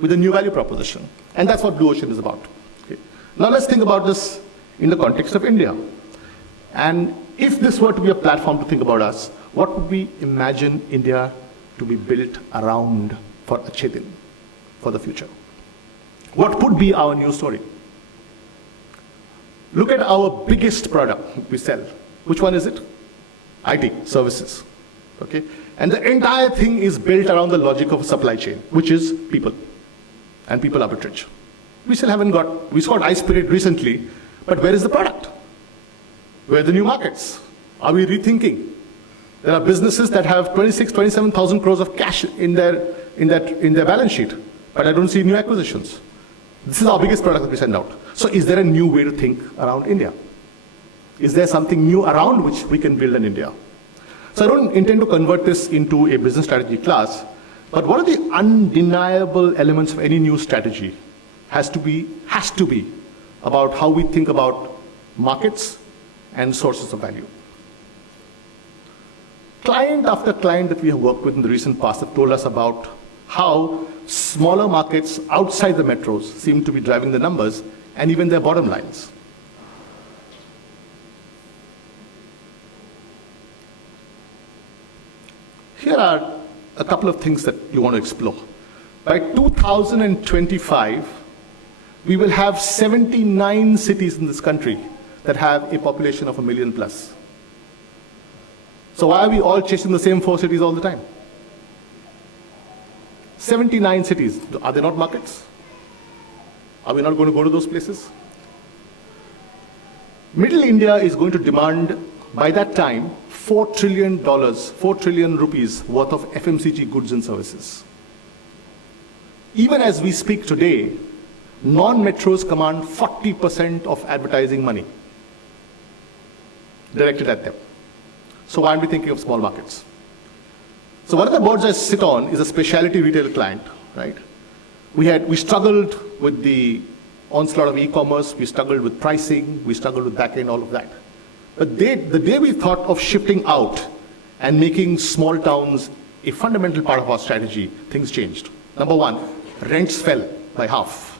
with a new value proposition. And that's what Blue Ocean is about. Okay. Now let's think about this in the context of India. And if this were to be a platform to think about us, what would we imagine India to be built around for Achhe Din, for the future? What would be our new story? Look at our biggest product we sell. Which one is it? IT, services. Okay? And the entire thing is built around the logic of supply chain, which is people and people arbitrage. We still haven't got, we got iSpirit recently, but where is the product? Where are the new markets? Are we rethinking? There are businesses that have 26, 27,000 crores of cash in their balance sheet, but I don't see new acquisitions. This is our biggest product that we send out. So is there a new way to think around India? Is there something new around which we can build in India? So I don't intend to convert this into a business strategy class, but what are the undeniable elements of any new strategy? Has to be about how we think about markets and sources of value. Client after client that we have worked with in the recent past have told us about how smaller markets outside the metros seem to be driving the numbers and even their bottom lines. Here are a couple of things that you want to explore. By 2025, we will have 79 cities in this country that have a population of 1 million plus. So why are we all chasing the same 4 cities all the time? 79 cities, are they not markets? Are we not going to go to those places? Middle India is going to demand, by that time, $4 trillion rupees worth of FMCG goods and services. Even as we speak today, non-metros command 40% of advertising money directed at them. So why aren't we thinking of small markets? So one of the boards I sit on is a specialty retail client, right? We struggled with the onslaught of e-commerce, we struggled with pricing, we struggled with back end, all of that. But the day we thought of shifting out and making small towns a fundamental part of our strategy, things changed. Number one, rents fell by half.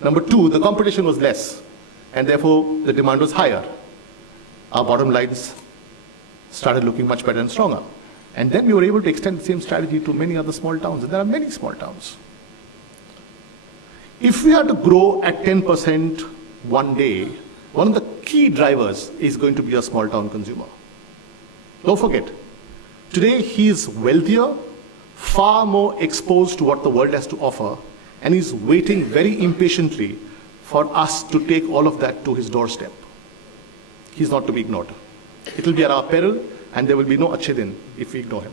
Number two, the competition was less, and therefore the demand was higher. Our bottom lines started looking much better and stronger. And then we were able to extend the same strategy to many other small towns, and there are many small towns. If we are to grow at 10% one day, one of the key drivers is going to be a small town consumer. Don't forget, today he is wealthier, far more exposed to what the world has to offer, and he's waiting very impatiently for us to take all of that to his doorstep. He's not to be ignored. It will be at our peril, and there will be no Achhe Din if we ignore him.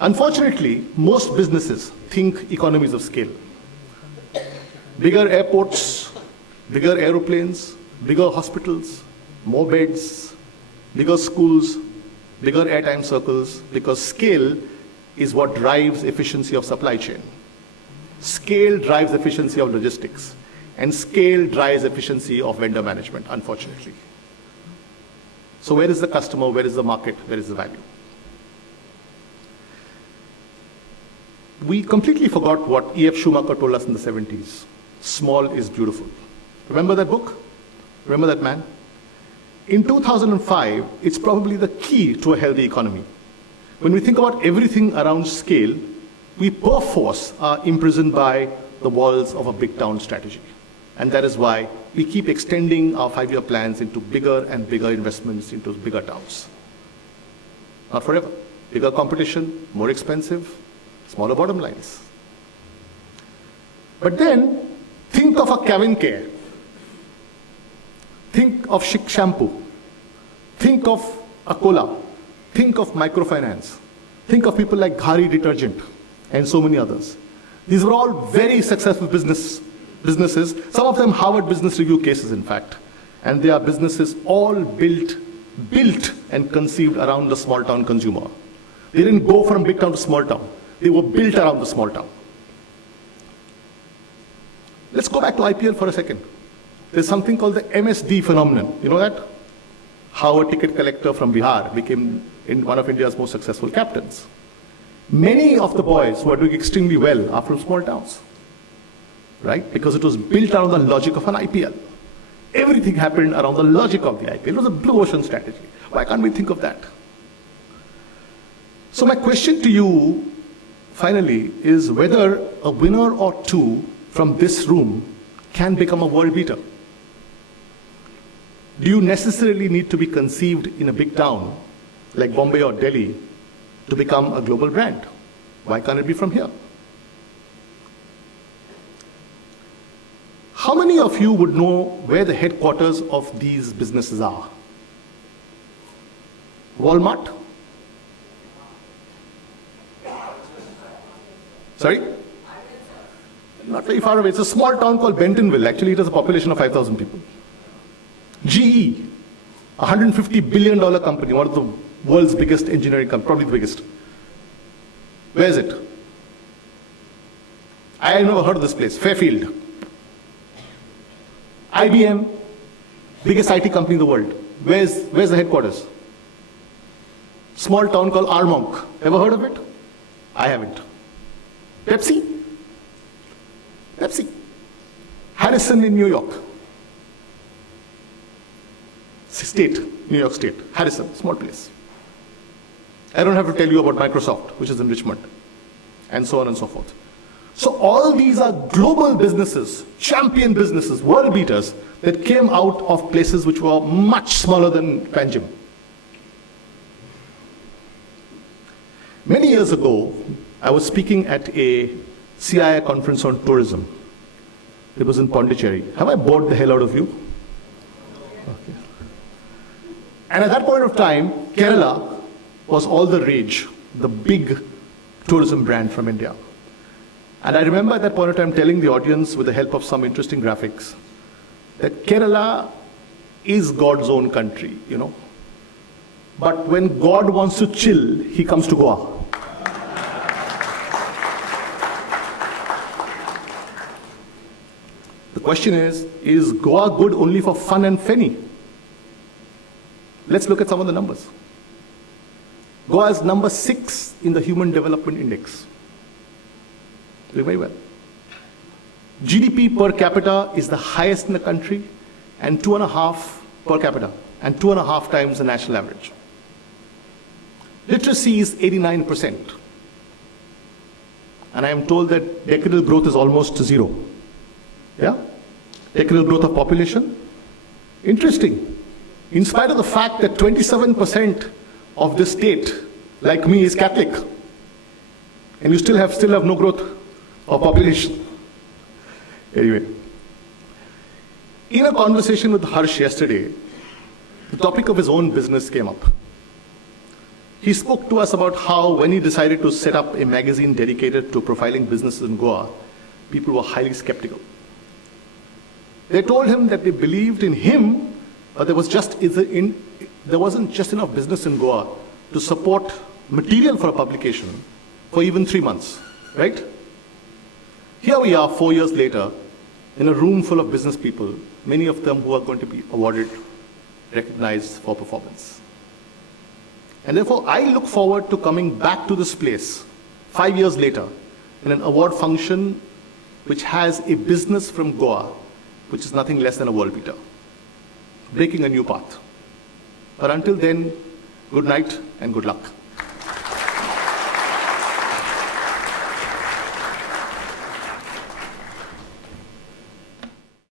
Unfortunately, most businesses think economies of scale. Bigger airports, bigger aeroplanes, bigger hospitals, more beds, bigger schools, bigger airtime circles, because scale is what drives efficiency of supply chain. Scale drives efficiency of logistics, and scale drives efficiency of vendor management, unfortunately. So where is the customer, where is the market, where is the value? We completely forgot what E.F. Schumacher told us in the 70s. Small is beautiful. Remember that book? Remember that man? In 2005, it's probably the key to a healthy economy. When we think about everything around scale, we perforce are imprisoned by the walls of a big town strategy. And that is why we keep extending our 5-year plans into bigger and bigger investments into bigger towns. Not forever. Bigger competition, more expensive, smaller bottom lines. But then, think of a Calvin Care. Think of Chic Shampoo. Think of Akola. Think of microfinance. Think of people like Ghari Detergent and so many others. These were all very successful businesses, some of them Harvard Business Review cases, in fact. And they are businesses all built and conceived around the small town consumer. They didn't go from big town to small town. They were built around the small town. Let's go back to IPL for a second. There's something called the MSD phenomenon. You know that? How a ticket collector from Bihar became one of India's most successful captains. Many of the boys who are doing extremely well are from small towns, right? Because it was built around the logic of an IPL. Everything happened around the logic of the IPL. It was a blue ocean strategy. Why can't we think of that? So my question to you, finally, is whether a winner or two from this room can become a world beater. Do you necessarily need to be conceived in a big town like Bombay or Delhi to become a global brand? Why can't it be from here? How many of you would know where the headquarters of these businesses are? Walmart? Sorry? Not very far away. It's a small town called Bentonville. Actually, it has a population of 5,000 people. GE, a $150 billion company, one of the world's biggest engineering companies, probably the biggest. Where is it? I have never heard of this place. Fairfield. IBM, biggest IT company in the world. Where's the headquarters? Small town called Armonk. Ever heard of it? I haven't. Pepsi? Pepsi. Harrison in New York. State, New York State. Harrison, small place. I don't have to tell you about Microsoft, which is in Richmond, and so on and so forth. So all these are global businesses, champion businesses, world beaters, that came out of places which were much smaller than Panjim. Many years ago, I was speaking at a CII conference on tourism. It was in Pondicherry. Have I bored the hell out of you? Okay. And at that point of time, Kerala was all the rage, the big tourism brand from India. And I remember at that point of time telling the audience, with the help of some interesting graphics, that Kerala is God's own country, you know. But when God wants to chill, he comes to Goa. The question is Goa good only for fun and fenny? Let's look at some of the numbers. Goa is number 6 in the Human Development Index. Doing very well. GDP per capita is the highest in the country, and 2.5 per capita, and 2.5 times the national average. Literacy is 89%. And I am told that decadal growth is almost 0. Yeah? Decadal growth of population. Interesting. In spite of the fact that 27% of this state, like me, is Catholic, and you still have no growth of population. Anyway, in a conversation with Harsh yesterday, the topic of his own business came up. He spoke to us about how when he decided to set up a magazine dedicated to profiling businesses in Goa, people were highly skeptical. They told him that they believed in him, but there wasn't just enough business in Goa to support material for a publication for even 3 months, right? Here we are 4 years later in a room full of business people, many of them who are going to be awarded, recognized for performance. And therefore, I look forward to coming back to this place 5 years later in an award function which has a business from Goa, which is nothing less than a world beater, breaking a new path. But until then, good night and good luck.